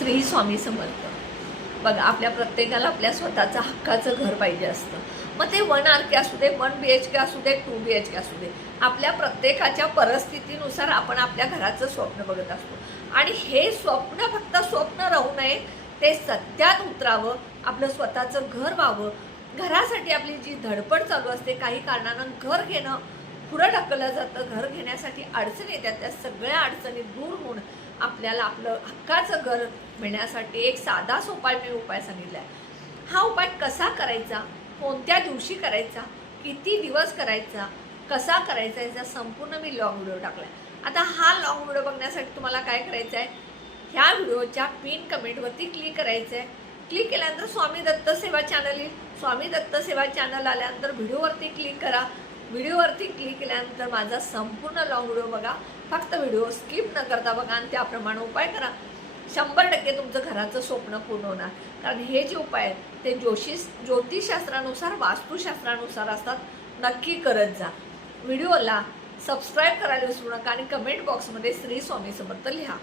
श्री स्वामी समर्थ. बघा, आपल्या प्रत्येकाला आपल्या स्वतःचं हक्काचं घर पाहिजे असतं. मग ते 1 RK असू दे, 1 BHK असू दे, 2 BHK असू दे, आपल्या प्रत्येकाच्या परिस्थितीनुसार आपण आपल्या घराचं स्वप्न बघत असतो. आणि हे स्वप्न फक्त स्वप्न राहू नये, ते सत्यात उतरावं, आपलं स्वतःचं घर व्हावं. घरासाठी आपली जी धडपड चालू असते, काही कारणानं घर घेणं पुढं ढकललं जातं, घर घेण्यासाठी अडचणी येतात, त्या सगळ्या अडचणी दूर होऊन आपल्याला आपलं हक्काचं घर मिळण्यासाठी एक साधा सोपा मी उपाय सांगितला आहे. हा उपाय कसा करायचा, कोणत्या दिवशी करायचा, किती दिवस करायचा, कसा करायचा, याचा संपूर्ण मी लॉंग व्हिडिओ टाकला आहे. आता हा लॉंग व्हिडिओ बघण्यासाठी तुम्हाला काय करायचं आहे, ह्या व्हिडिओच्या पिन कमेंटवरती क्लिक करायचं आहे. क्लिक केल्यानंतर स्वामी दत्त सेवा चॅनल येईल. स्वामी दत्त सेवा चॅनल आल्यानंतर व्हिडिओवरती क्लिक करा. व्हिडिओवरती क्लिक केल्यानंतर माझा संपूर्ण लॉंग व्हिडिओ बघा. फक्त व्हिडिओ स्किप न करता बघा आणि त्याप्रमाणे उपाय करा. 100% तुमचं घराचं स्वप्न पूर्ण होणार. कारण हे जे उपाय आहेत ते ज्योतिषशास्त्रानुसार, वास्तुशास्त्रानुसार असतात. नक्की करत जा. व्हिडिओला सबस्क्राईब करायला विसरू नका आणि कमेंट बॉक्समध्ये श्री स्वामी समर्थ लिहा.